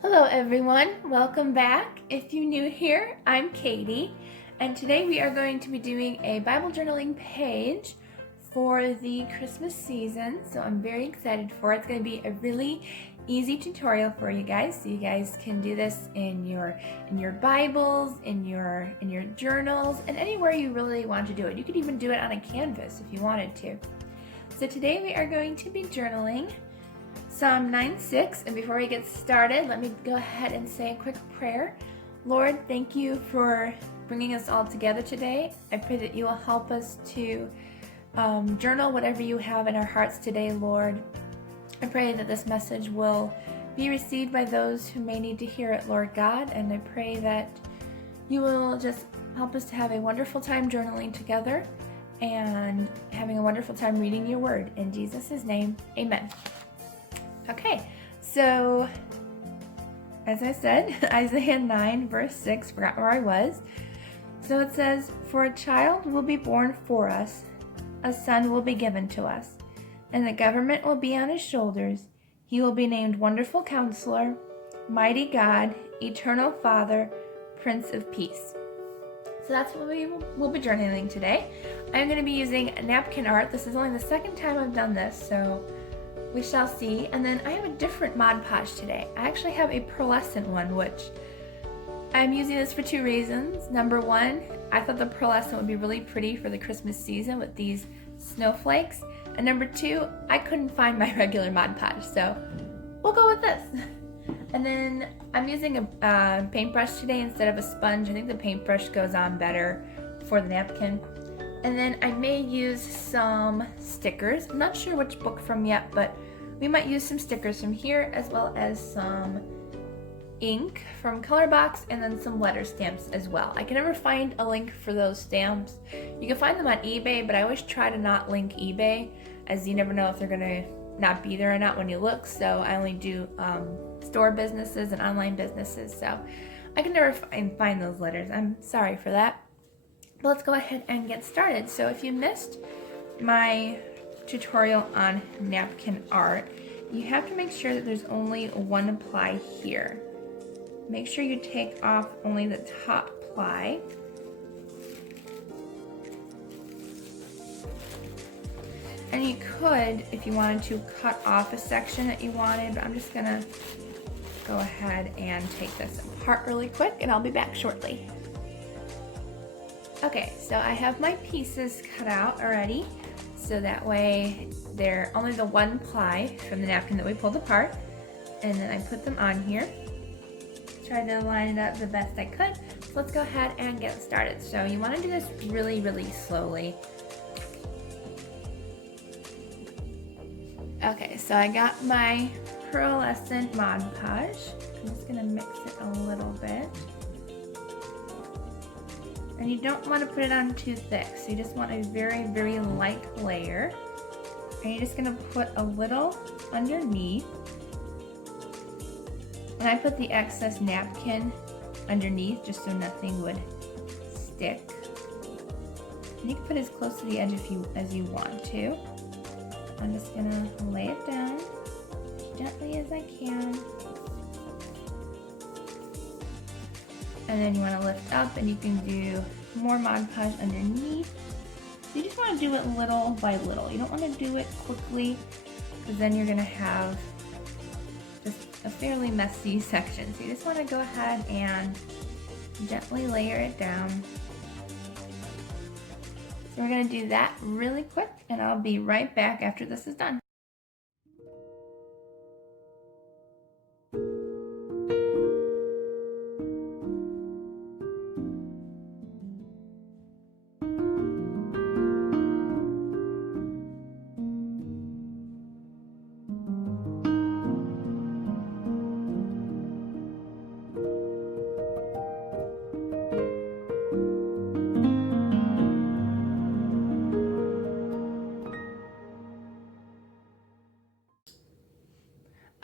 Hello everyone, welcome back. If you're new here, I'm Katie, and today we are going to be doing a Bible journaling page for the Christmas season, so I'm very excited for it. It's going to be a really easy tutorial for you guys, so you guys can do this in your Bibles, in your journals, and anywhere you really want to do it. You could even do it on a canvas if you wanted to. So today we are going to be journaling Psalm 9:6, and before we get started, let me go ahead and say a quick prayer. Lord, thank you for bringing us all together today. I pray that you will help us to journal whatever you have in our hearts today, Lord. I pray that this message will be received by those who may need to hear it, Lord God, and I pray that you will just help us to have a wonderful time journaling together and having a wonderful time reading your word. In Jesus' name, amen. Okay, so as I said, Isaiah 9 verse 6, forgot where I was. So it says, "For a child will be born for us, a son will be given to us, and the government will be on his shoulders. He will be named Wonderful Counselor, Mighty God, Eternal Father, Prince of Peace." So that's what we will be journaling today. I'm going to be using napkin art. This is only the second time I've done this, so we shall see. And then I have a different Mod Podge today. I actually have a pearlescent one, which I'm using this for two reasons. Number one, I thought the pearlescent would be really pretty for the Christmas season with these snowflakes. And number two, I couldn't find my regular Mod Podge, so we'll go with this. And then I'm using a paintbrush today instead of a sponge. I think the paintbrush goes on better for the napkin. And then I may use some stickers. I'm not sure which book from yet, but we might use some stickers from here, as well as some ink from Colorbox, and then some letter stamps as well. I can never find a link for those stamps. You can find them on eBay, but I always try to not link eBay, as you never know if they're gonna not be there or not when you look. So I only do store businesses and online businesses, so I can never find those letters. I'm sorry for that. But let's go ahead and get started. So if you missed my tutorial on napkin art, you have to make sure that there's only one ply here. Make sure you take off only the top ply. And you could, if you wanted to, cut off a section that you wanted, but I'm just gonna go ahead and take this apart really quick, and I'll be back shortly. Okay, so I have my pieces cut out already, so that way they're only the one ply from the napkin that we pulled apart, and then I put them on here. Tried to line it up the best I could, so let's go ahead and get started. So you want to do this really, really slowly. Okay, so I got my pearlescent Mod Podge. I'm just going to mix it a little bit. And you don't want to put it on too thick, so you just want a very, very light layer. And you're just going to put a little underneath. And I put the excess napkin underneath just so nothing would stick. And you can put it as close to the edge as you want to. I'm just going to lay it down as gently as I can. And then you want to lift up, and you can do more Mod Podge underneath. So you just want to do it little by little. You don't want to do it quickly, because then you're going to have just a fairly messy section. So you just want to go ahead and gently layer it down. So we're going to do that really quick, and I'll be right back after this is done.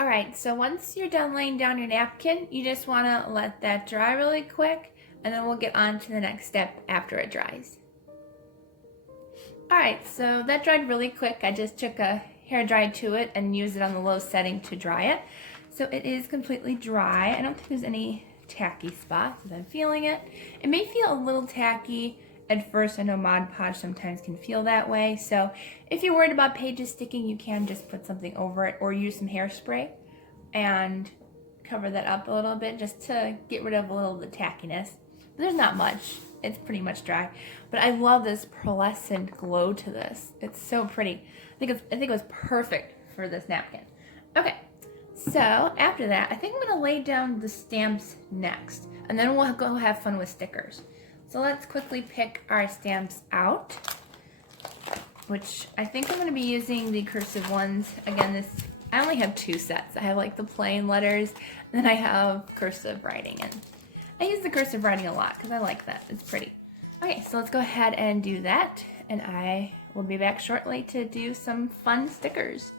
Alright, so once you're done laying down your napkin, you just want to let that dry really quick, and then we'll get on to the next step after it dries. Alright, so that dried really quick. I just took a hair dry to it and use it on the low setting to dry it. So it is completely dry. I don't think there's any tacky spots as I'm feeling it. It may feel a little tacky at first. I know Mod Podge sometimes can feel that way. So if you're worried about pages sticking, you can just put something over it or use some hairspray and cover that up a little bit just to get rid of a little of the tackiness. But there's not much. It's pretty much dry. But I love this pearlescent glow to this. It's so pretty. I think it was perfect for this napkin. Okay, so after that, I think I'm gonna lay down the stamps next, and then we'll go have fun with stickers. So let's quickly pick our stamps out, which I think I'm gonna be using the cursive ones. Again, I only have 2 sets. I have like the plain letters, and then I have cursive writing. And I use the cursive writing a lot because I like that. It's pretty. Okay, so let's go ahead and do that, and I will be back shortly to do some fun stickers.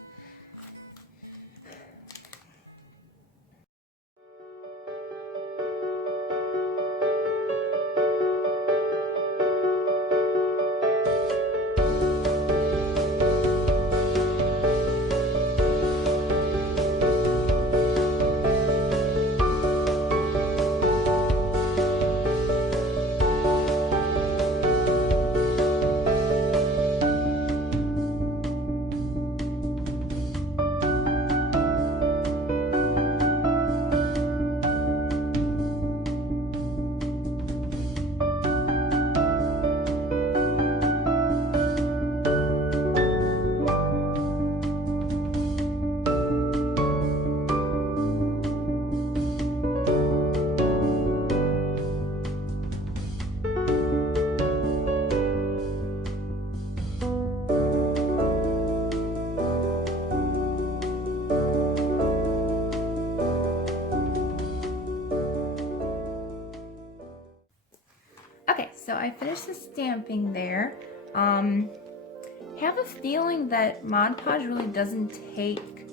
Okay, so I finished the stamping there. Have a feeling that Mod Podge really doesn't take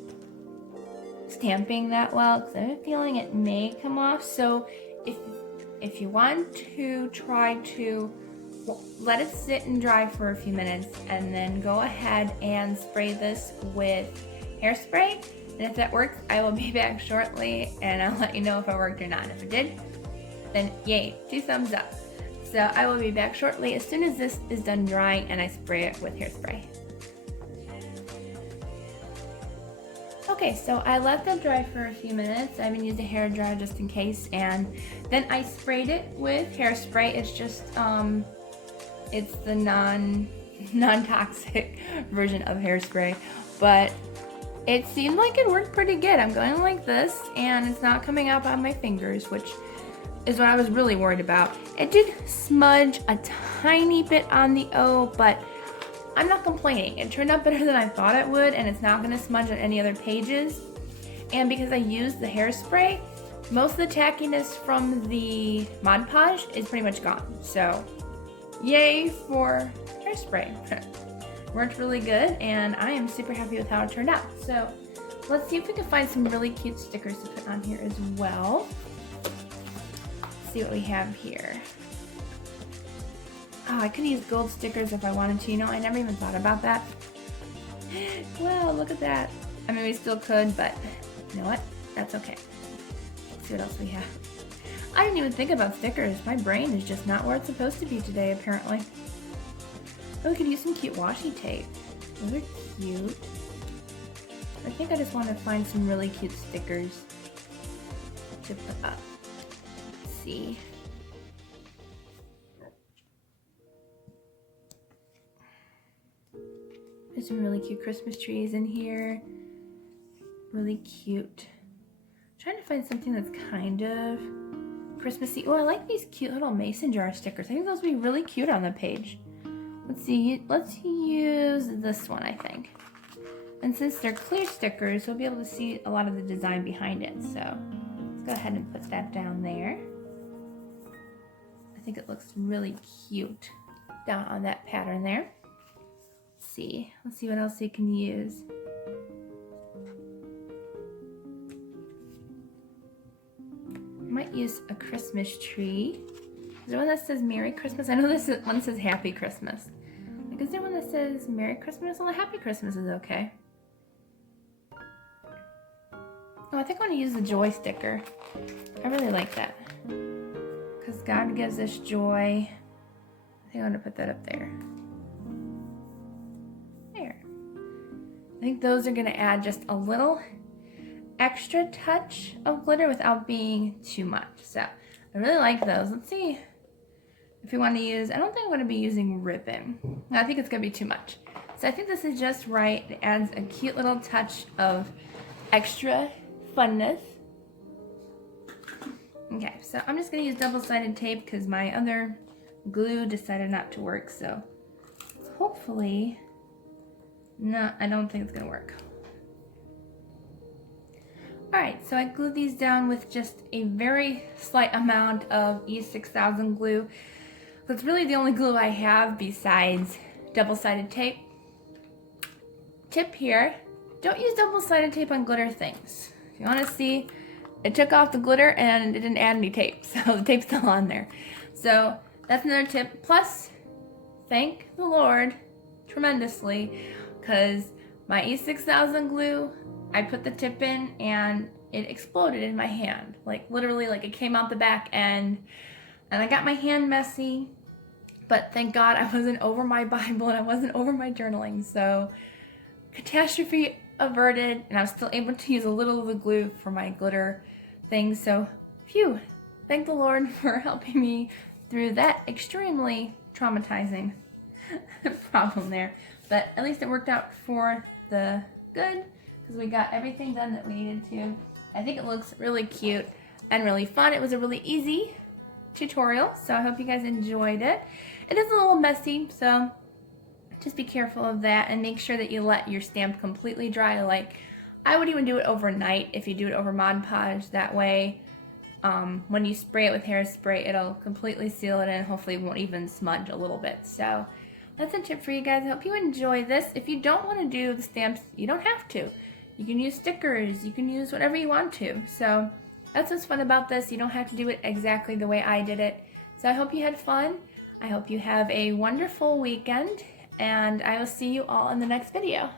stamping that well, because I have a feeling it may come off. So if you want to try to let it sit and dry for a few minutes, and then go ahead and spray this with hairspray. And if that works, I will be back shortly, and I'll let you know if it worked or not. If it did, then yay, 2 thumbs up. So I will be back shortly as soon as this is done drying and I spray it with hairspray. Okay, so I let that dry for a few minutes. I even used a hair dryer just in case, and then I sprayed it with hairspray. It's just it's the non-toxic version of hairspray, but it seemed like it worked pretty good. I'm going like this, and it's not coming out on my fingers, which is what I was really worried about. It did smudge a tiny bit on the O, but I'm not complaining. It turned out better than I thought it would, and it's not gonna smudge on any other pages. And because I used the hairspray, most of the tackiness from the Mod Podge is pretty much gone. So, yay for hairspray. Worked really good, and I am super happy with how it turned out. So, let's see if we can find some really cute stickers to put on here as well. See what we have here. Oh, I could use gold stickers if I wanted to. You know, I never even thought about that. Wow, look at that. I mean, we still could, but you know what? That's okay. Let's see what else we have. I didn't even think about stickers. My brain is just not where it's supposed to be today, apparently. Oh, we could use some cute washi tape. Those are cute. I think I just want to find some really cute stickers to put up. See. There's some really cute Christmas trees in here. Really cute. I'm trying to find something that's kind of Christmassy. Oh, I like these cute little mason jar stickers. I think those would be really cute on the page. Let's see. Let's use this one, I think. And since they're clear stickers, we'll be able to see a lot of the design behind it. So let's go ahead and put that down there. I think it looks really cute down on that pattern there. Let's see what else you can use. I might use a Christmas tree. Is there one that says Merry Christmas? I know this one says Happy Christmas. Like, is there one that says Merry Christmas? Well, Happy Christmas is okay. I think I want to use the joy sticker. I really like that. Because God gives us joy. I think I'm going to put that up there. There. I think those are going to add just a little extra touch of glitter without being too much. So I really like those. Let's see if we want to use, I don't think I'm going to be using ribbon. I think it's going to be too much. So I think this is just right. It adds a cute little touch of extra funness. Okay, so I'm just going to use double-sided tape because my other glue decided not to work. So hopefully, no, I don't think it's going to work. Alright, so I glued these down with just a very slight amount of E6000 glue. That's really the only glue I have besides double-sided tape. Tip here, don't use double-sided tape on glitter things. If you want to see, it took off the glitter and it didn't add any tape, so the tape's still on there. So that's another tip. Plus, thank the Lord tremendously, because my E6000 glue, I put the tip in and it exploded in my hand. Like literally, like it came out the back end and I got my hand messy. But thank God I wasn't over my Bible and I wasn't over my journaling. So catastrophe averted, and I was still able to use a little of the glue for my glitter things. So phew, thank the Lord for helping me through that extremely traumatizing problem there. But at least it worked out for the good, because we got everything done that we needed to. I think it looks really cute and really fun. It was a really easy tutorial, so I hope you guys enjoyed it. It is a little messy, so just be careful of that and make sure that you let your stamp completely dry. Like, I would even do it overnight if you do it over Mod Podge. That way, when you spray it with hairspray, it'll completely seal it in. Hopefully it won't even smudge a little bit. So that's a tip for you guys. I hope you enjoy this. If you don't want to do the stamps, you don't have to. You can use stickers. You can use whatever you want to. So that's what's fun about this. You don't have to do it exactly the way I did it. So I hope you had fun. I hope you have a wonderful weekend, and I will see you all in the next video.